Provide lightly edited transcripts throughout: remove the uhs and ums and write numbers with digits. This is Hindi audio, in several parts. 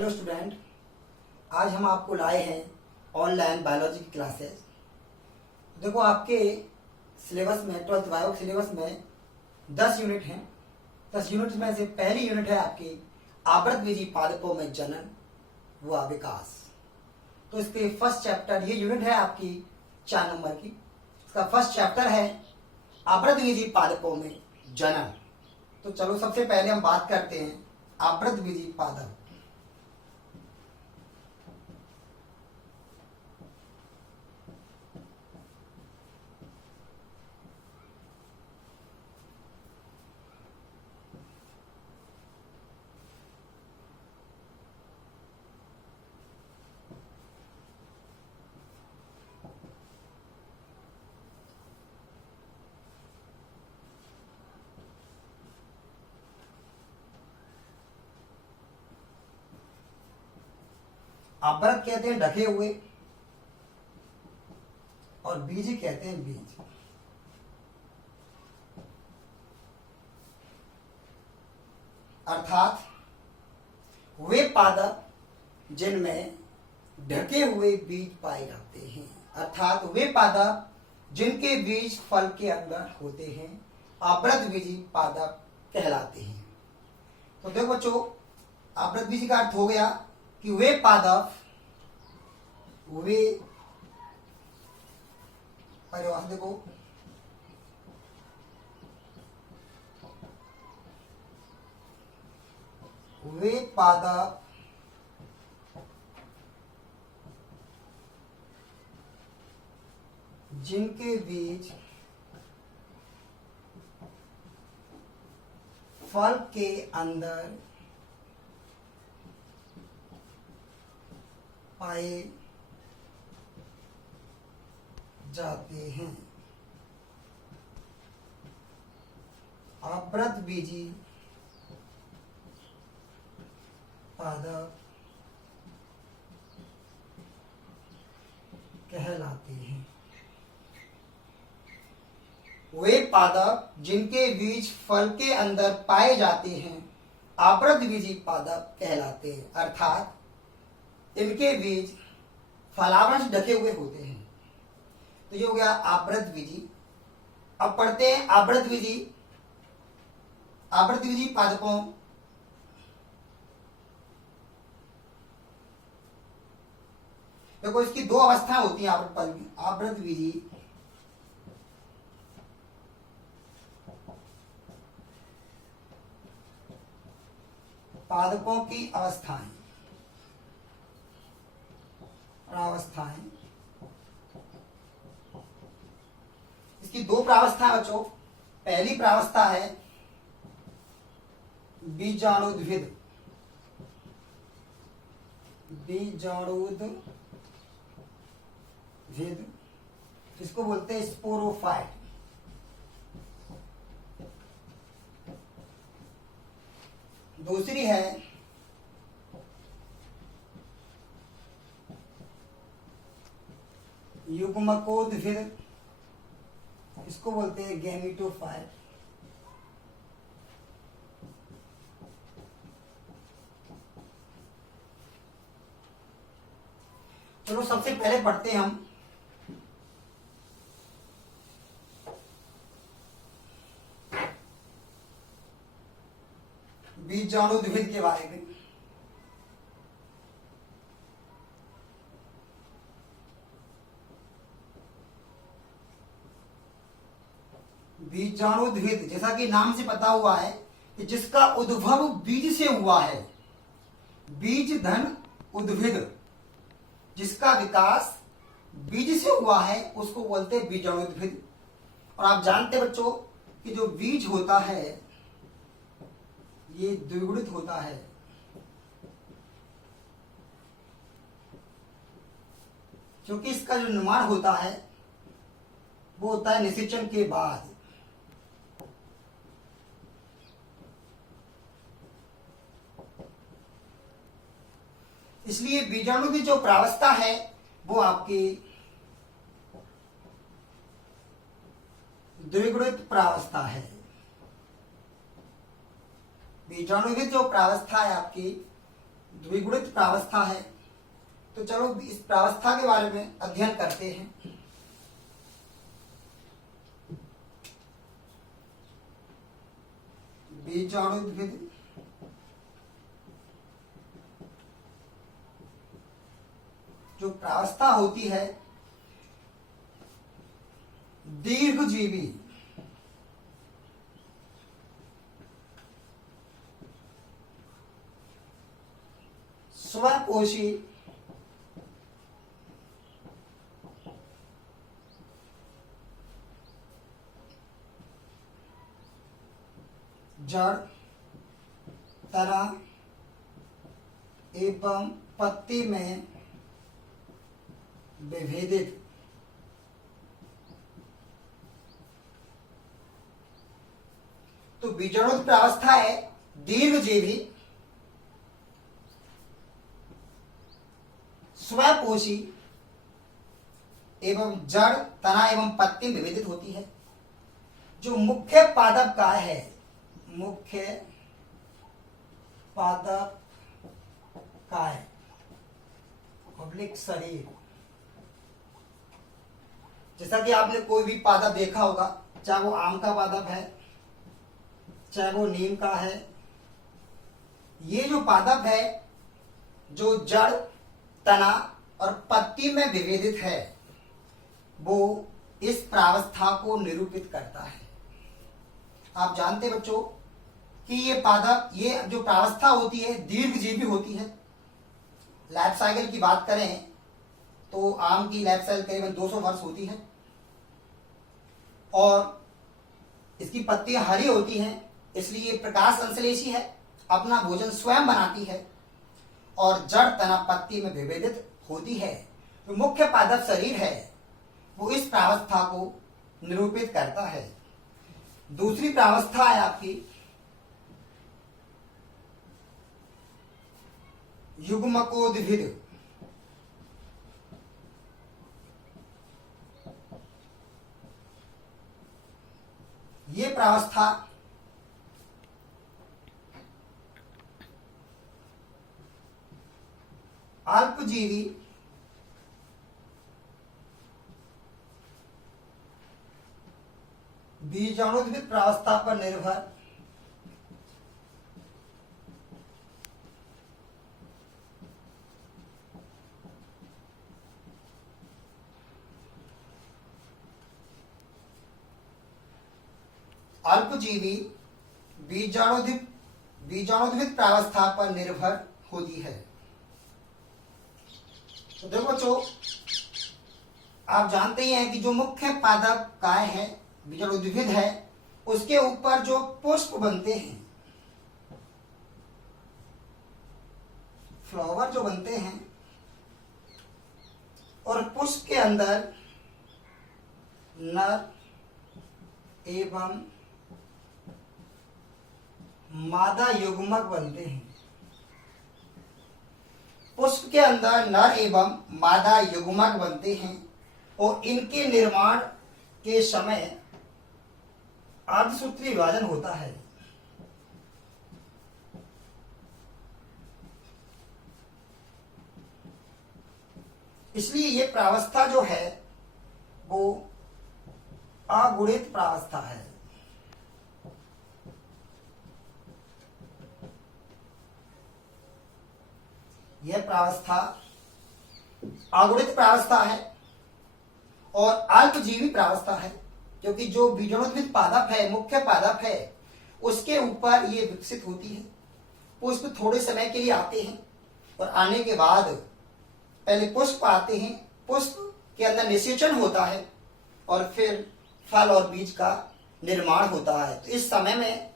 हेलो स्टूडेंट, आज हम आपको लाए हैं ऑनलाइन बायोलॉजी की क्लासेस। देखो, आपके सिलेबस में 12th बायो सिलेबस में 10 यूनिट हैं। 10 यूनिट में से पहली यूनिट है आपकी आवृतबीजी पादपों में जनन व विकास। तो इसके फर्स्ट चैप्टर, ये यूनिट है आपकी 4 नंबर की। इसका फर्स्ट चैप्टर है आवृतबीजी पादपों में जनन। तो चलो सबसे पहले हम बात करते हैं आवृतबीजी पादप। आवृत कहते हैं ढके हुए, और बीज कहते हैं बीज। अर्थात वे पादप जिनमें ढके हुए बीज पाए जाते हैं, अर्थात वे पादप जिनके बीज फल के अंदर होते हैं आवृतबीजी पादप कहलाते हैं। तो देखो बच्चों, आवृतबीजी का अर्थ हो गया कि वे पादप, वे परिभाषा देखो, वे पादप जिनके बीज फल के अंदर पाए जाते हैं आवृतबीजी पादप कहलाते हैं। वे पादप जिनके बीज फल के अंदर पाए जाते हैं आवृतबीजी पादप कहलाते हैं, अर्थात इनके बीज फलावरण से ढके हुए होते हैं। तो ये हो गया आवृतबीजी। अब पढ़ते हैं आवृतबीजी पादपों। देखो, इसकी 2 अवस्थाएं होती हैं आवृतबीजी पादपों की अवस्थाएं। इसकी 2 प्रावस्थाएं बच्चों। पहली प्रावस्था है बीजाणुद्भिद, इसको बोलते हैं स्पोरोफाइट। दूसरी है युग्मकोद्भिद, इसको बोलते हैं गैमेटोफाइट। चलो सबसे पहले पढ़ते हैं हम बीजाणुद्भिद के बारे में। बीजाणुद्भिद, जैसा कि नाम से पता हुआ है कि जिसका उद्भव बीज से हुआ है, बीज धन उद्भिद, जिसका विकास बीज से हुआ है उसको बोलते हैं बीजाणुद्भिद। और आप जानते हैं बच्चों कि जो बीज होता है ये द्विगुणित होता है। क्योंकि इसका जो निर्माण होता है वो होता है निषेचन के बाद। इसलिए बीजाणु की जो प्रावस्था है वो आपकी द्विगुणित प्रावस्था है। बीजाणु की जो प्रावस्था है आपकी द्विगुणित प्रावस्था है। तो चलो इस प्रावस्था के बारे में अध्ययन करते हैं। बीजाणुद्भिद जो प्रावस्था होती है, दीर्घजीवी स्वपोषी जड़, तना एवं पत्ती में विभेदित तो बीजाणुद्भिद प्रावस्था है दीर्घजीवी स्वपोषी एवं जड़, तना एवं पत्ती में विभेदित होती है। जो मुख्य पादप काय है, मुख्य पादप काय पब्लिक शरीर, जैसा कि आपने कोई भी पादप देखा होगा, चाहे वो आम का पादप है, चाहे वो नीम का है, ये जो पादप है जो जड़, तना और पत्ती में विभेदित है, वो इस प्रावस्था को निरूपित करता है। आप जानते हैं बच्चों कि ये पादप, ये जो प्रावस्था होती है दीर्घजीवी होती है। लाइफ साइकिल की बात करें तो आम की लाइफ साइकिल करीबन 200 वर्ष होती है और इसकी पत्तियां हरी होती हैं, इसलिए ये प्रकाश संश्लेषी है, अपना भोजन स्वयं बनाती है और जड़, तना, पत्ती में विभेदित होती है। तो मुख्य पादप शरीर है वो इस प्रावस्था को निरूपित करता है। दूसरी प्रावस्था है आपकी युग्मकोद्भिद। ये प्रावस्था अल्पजीवी बीजाणुद्भिद प्रावस्था पर निर्भर अल्पजीवी बीजाणुद्भिद प्रावस्था पर निर्भर होती है। तो देखो बच्चों, आप जानते ही हैं कि जो मुख्य पादप काय है, बीजाणुद्भिद है, उसके ऊपर जो पुष्प बनते हैं, फ्लावर जो बनते हैं, और पुष्प के अंदर नर एवं मादा युग्मक बनते हैं। पुष्प के अंदर नर एवं मादा युग्मक बनते हैं और इनके निर्माण के समय अर्धसूत्री विभाजन होता है। इसलिए ये प्रावस्था जो है वो अगुणित प्रावस्था है। यह प्रावस्था अगुणित प्रावस्था है और अल्पजीवी प्रावस्था है, क्योंकि जो बीजाणुद्भिद पादप है, मुख्य पादप है, उसके ऊपर ये विकसित होती है। पुष्प थोड़े समय के लिए आते हैं और आने के बाद पहले पुष्प आते हैं, पुष्प के अंदर निषेचन होता है और फिर फल और बीज का निर्माण होता है। तो इस समय में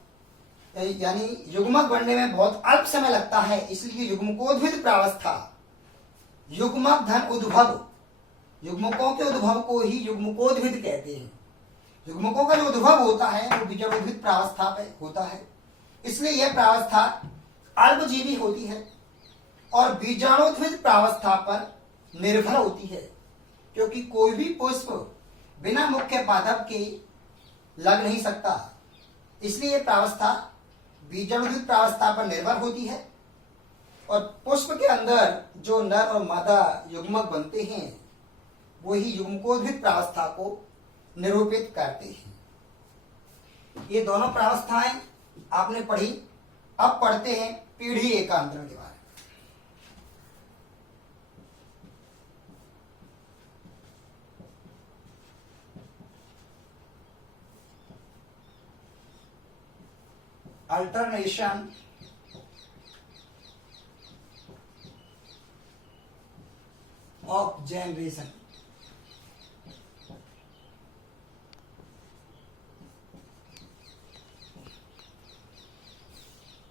यानी युग्मक बनने में बहुत अल्प समय लगता है, इसलिए युग्मकोद्भिद प्रावस्था, युग्मक धन उद्भव, युग्मकों के उद्भव को ही युग्मकोद्भिद कहते हैं। युग्मकों का जो उद्भव होता है वो बीजाणुद्भिद प्रावस्था पे होता है, इसलिए यह प्रावस्था अल्पजीवी होती है और बीजाणुद्भिद प्रावस्था पर निर्भर होती है, क्योंकि कोई भी पुष्प बिना मुख्य पादप के लग नहीं सकता। इसलिए यह प्रावस्था बीजाणुद्भिद प्रावस्था पर निर्भर होती है। और पुष्प के अंदर जो नर और मादा युग्मक बनते हैं वही युग्मकोद्भिद प्रावस्था को निरूपित करते हैं। ये दोनों प्रावस्थाएं आपने पढ़ी। अब पढ़ते हैं पीढ़ी एकांतरण के बारे में। Alternation of generation.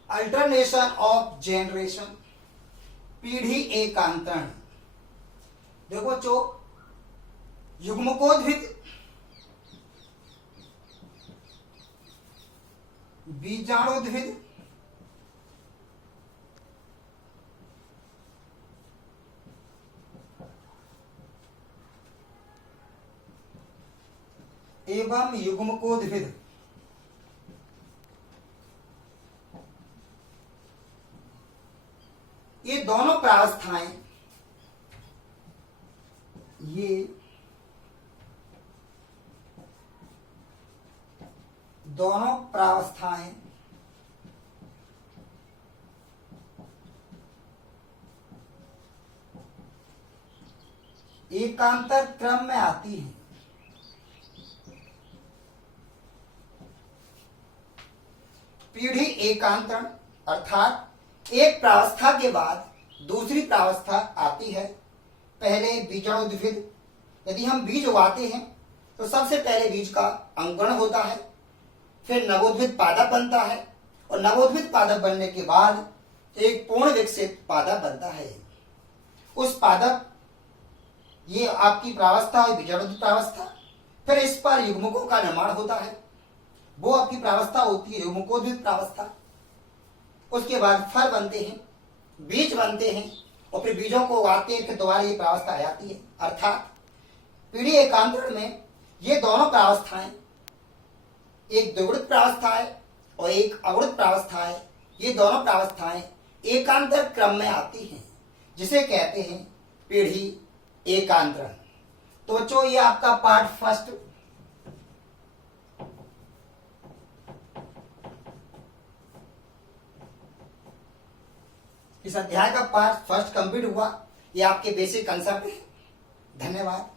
Alternation of generation, पीढ़ी एकांतरण। देखो जो युग्मकोद्भिद बीजाणुद्भिद एवं युग्मकोद्भिद ये दोनों प्रावस्थाएं, ये दोनों प्रावस्थाएं एकांतर क्रम में आती हैं। पीढ़ी एकांतरण अर्थात एक प्रावस्था के बाद दूसरी प्रावस्था आती है। पहले बीजाणुद्भिद, यदि हम बीज उगाते हैं तो सबसे पहले बीज का अंकुरण होता है, फिर नवोद्भिद पादप बनता है और नवोद्भिद पादप बनने के बाद एक पूर्ण विकसित पादप बनता है। उस पादप, ये आपकी प्रावस्था है बीजाणुद्भिद प्रावस्था। फिर इस पर युग्मकों का निर्माण होता है, वो आपकी प्रावस्था होती है युग्मकोद्भिद प्रावस्था। उसके बाद फल बनते हैं, बीज बनते हैं और फिर बीजों को उगाते हैं, फिर दोबारा ये प्रावस्था आ जाती है। अर्थात पीढ़ी एकांतरण में ये दोनों प्रावस्थाएं, एक द्विगुणित प्रावस्था है और एक अगुणित प्रावस्था है, ये दोनों प्रावस्थाएं एकांतर क्रम में आती हैं, जिसे कहते हैं पीढ़ी एकांतरण। तो बच्चों ये आपका पार्ट फर्स्ट इस अध्याय का पार्ट फर्स्ट कंप्लीट हुआ। ये आपके बेसिक कंसेप्ट है। धन्यवाद।